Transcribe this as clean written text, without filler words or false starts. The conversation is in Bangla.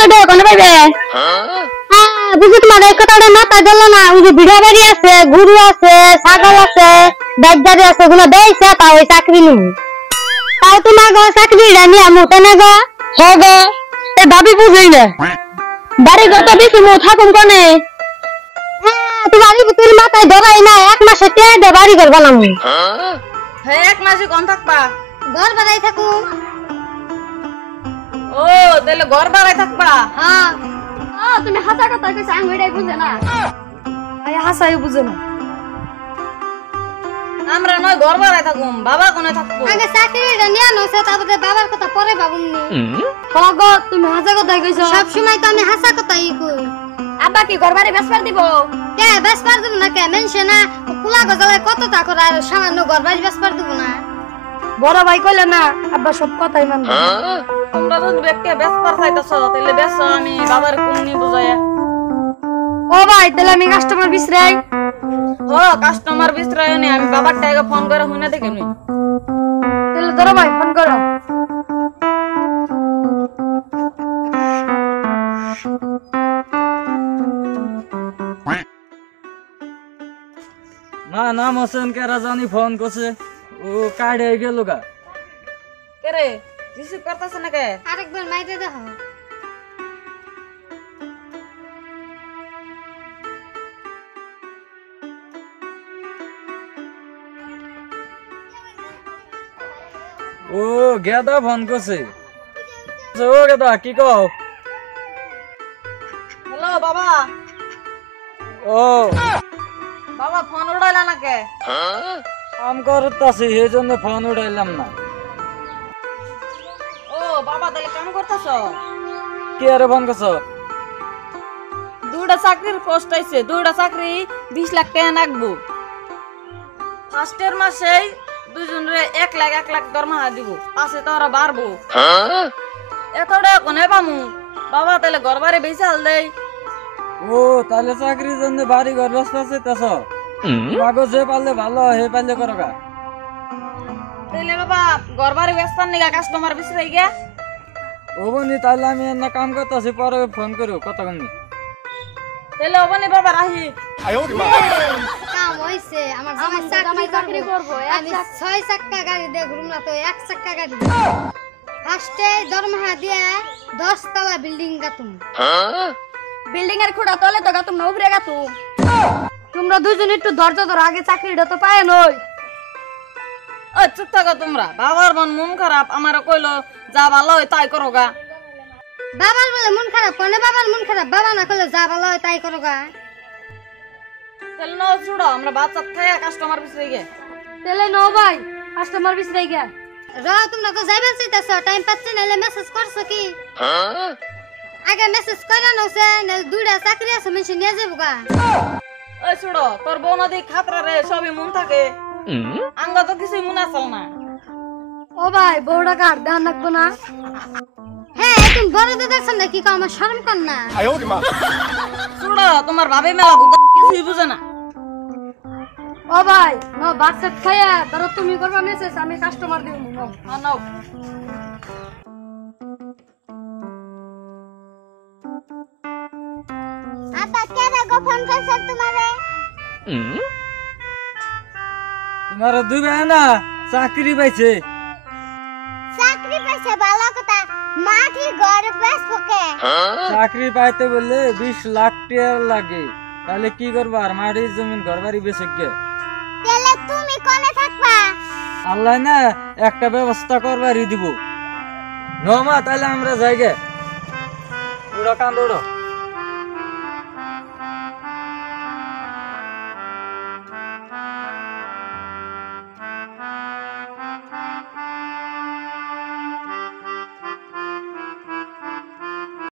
এত টাকা কোন পাইবে বুঝি তোমার এই কথাটা মাথা গেল না ওই যে বিড়া বাড়ি আছে গরু আছে ছাগল আছে বেজদারি আছে ওগুলো বেইছে তাও ওই চাকরি নিব তাও তোমার গো চাকরি রানি আমু তেনে গো হবে এ ভাবি বুঝই না বাড়ি ঘর তো বেশি মো থাকুন কোনে তোমারই তোর মাথায় ধরাই না এক মাসে টেয়া দে বাড়ি ঘর বানামু হে এক মাসে কোন থাকবা ঘর বানাই থাকু ও তাহলে ঘর বানাই থাকবা হ্যাঁ তুমি হাসা কথা কইছ আমি এটাই বুঝে না আই হাসাই বুঝে না আমরা নয় ঘর বানাই থাকুম বাবা কোনে থাকবো আগে চাকরিটা নিয়া নছে তারপরে বাবার কথা পরে ভাবুননি কগো তুমি হাসা কথা কইছ সব সময় তো আমি হাসা কথাই কই আব্বা কি ঘর বাড়ি বেসপার দিব কে বেসপার দিব না কে মেনছে না কুলা গজালে কত তা করে আর সামান্য ঘর বাড়ি বেসপার দিব না বড় ভাই কইলে না আব্বা সব কথাই মানবে তোমরা যদি ব্যক্তি বেসপার চাইতাছো তাহলে বেসো আমি বাবার কোননি বুঝায়া ও ভাই তাহলে আমি কাস্টমার বিছরাই ও কাস্টমার বিছরাই নে আমি বাবার টাইগে ফোন করে হুনে দেখে নই তাহলে ধরো ভাই ফোন করো না নাম হোসেন কে রাজানি ফোন করছে ও কাটে গেল গা কে রে রিসিভ করতেছ না কে আরেকবার মাইরে দেখো ও গেদা ফোন করছে ও গেদা কি কও হ্যালো বাবা ও বাবা ফোন উড়াইলা না কে কাম করতাছি এই জন্য ফোন উঠাইলাম না ও বাবা তাহলে কাম করতেছ কি আরে ফোন করছ দুইটা চাকরির পোস্ট আইছে দুইটা চাকরি 20 লাখ টাকা লাগবো ফার্স্টের মাসেই দুজনরে 1 লাখ দরমা দিব পাশে তো ওরা বাড়বো এতটা কোনে পামু বাবা তাহলে ঘর বাড়ি বেচাল দেই ও তাহলে চাকরির জন্য বাড়ি ঘর ব্যস্ত আছে তেছ কাগজ যে পারলে ভালো হে পারলে করো গা তাহলে বাবা ঘর বাড়ি বেচার নিগা কাস্টমার বিছরাই গে ও বনি তাহলে আমি এনে কাম করতেছি পরে ফোন করো কতক্ষণ তাহলে ওখানে বাবা রাহি কাম হইছে আমার জামাই চাকরি করব আমি 6 চাক্কা গাড়ি দে ঘুরুম না তো 1 চাক্কা গাড়ি ফার্স্টে দরমা দিয়ে 10 তলা বিল্ডিং গাতুম বিল্ডিং এর খুঁড়া তলে তো গাতুম না উপরে গাতুম তোমরা দুজন একটু ধৈর্য ধরো আগে চাকরিটা তো পায় নই ও চুপ থাকো তোমরা বাবার মন খারাপ আমার কইলো যা ভালো হয় তাই করো গা বাবার বলে মন খারাপ কোনে বাবার মন খারাপ বাবা না কইলে যা ভালো হয় তাই করো গা তাহলে নাও ছুড়ো আমরা বাচ্চা খায়া কাস্টমার বিছরাই গে তেলে নো ভাই কাস্টমার বিছরাই গা রাও তোমরা তো যাইবেন চাইতাছো টাইম পাচ্ছি নালে মেসেজ করছো কি আগে মেসেজ কইরা নছে না দুইটা চাকরি আছে মেশিন নিয়ে যাবো গা ওই ছুড়ো তোর বউ নদী খাতরা রে সবই মন থাকে আঙ্গ তো কিছু মন আসল না ও ভাই বউটা কার ধ্যান রাখবো না হ্যাঁ তুমি বড় দাদার সামনে কি কও আমার শরম কর না ছুড়ো তোমার ভাবে মেলা কিছুই বুঝে না ও ভাই নো বাচ্চা খায়া ধরো তুমি করবা মেসেজ আমি কাস্টমার দিব নো নাও আপা কেডা গো ফোন করছ তোমারে তোমার দুই ভাই না চাকরি পাইছে ভালো কথা মাটি ঘর বেচবো কে চাকরি পাইতে বললে 20 লাখ টাকা লাগে তাহলে কি করবা আর মাটি জমিন ঘর বাড়ি বেচে গে তাহলে তুমি কোনে থাকবা আল্লাহ না একটা ব্যবস্থা করবারই দিব নমা তাহলে আমরা যাই গে উড়ো কান্দ উড়ো